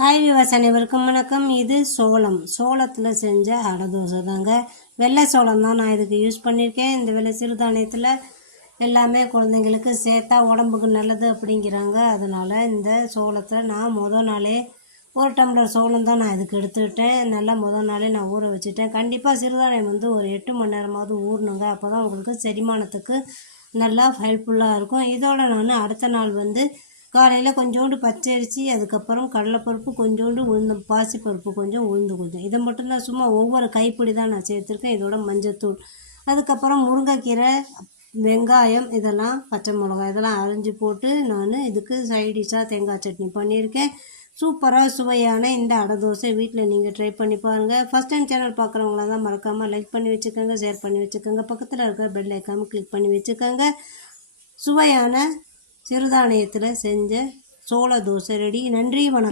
Hi விவாஸ் அனைவருக்கும் வணக்கம். இது சோளத்தில் செஞ்ச அடை தோசை தாங்க. வெள்ளை சோளம் தான் நான் இதுக்கு யூஸ் பண்ணியிருக்கேன். இந்த வெள்ளை சிறுதானியத்தில் எல்லாமே குழந்தைங்களுக்கு சேர்த்தா உடம்புக்கு நல்லது அப்படிங்கிறாங்க. அதனால் இந்த சோளத்தில் நான் முதல் நாளே 1 டம்ளர் சோளம் தான் நான் இதுக்கு எடுத்துக்கிட்டேன். நல்லா முதல் நாளே நான் ஊற வச்சுட்டேன். கண்டிப்பாக சிறுதானியம் ஒரு 8 மணி நேரமாவது ஊறணுங்க. அப்போ தான் உங்களுக்கு செரிமானத்துக்கு நல்லா ஹெல்ப்ஃபுல்லாக இருக்கும். இதோட நான் அடுத்த நாள் காலையில் கொஞ்சோண்டு பச்சரிசி, அதுக்கப்புறம் கடலைப்பருப்பு கொஞ்சோண்டு, பாசிப்பருப்பு கொஞ்சம், உளுந்து கொஞ்சம், இதை மட்டும்தான் சும்மா ஒவ்வொரு கைப்பிடி தான் நான் சேர்த்துருக்கேன். இதோட மஞ்சத்தூள், அதுக்கப்புறம் முருங்கைக்கீரை, வெங்காயம், இதெல்லாம் பச்சை மிளகாய் இதெல்லாம் அரைஞ்சி போட்டு நான் இதுக்கு சைடிஷாக தேங்காய் சட்னி பண்ணியிருக்கேன். சூப்பராக சுவையான இந்த அடை தோசை வீட்டில் நீங்கள் ட்ரை பண்ணி பாருங்கள். ஃபஸ்ட் டைம் சேனல் பார்க்குறவங்களா தான் மறக்காமல் லைக் பண்ணி வச்சுக்கோங்க, ஷேர் பண்ணி வச்சுக்கோங்க, பக்கத்தில் இருக்கிற பெல் ஐக்கானை கிளிக் பண்ணி வச்சுக்கோங்க. சுவையான சிறுதானியத்தில் செஞ்ச சோள தோசை ரெடி. நன்றி, வணக்கம்.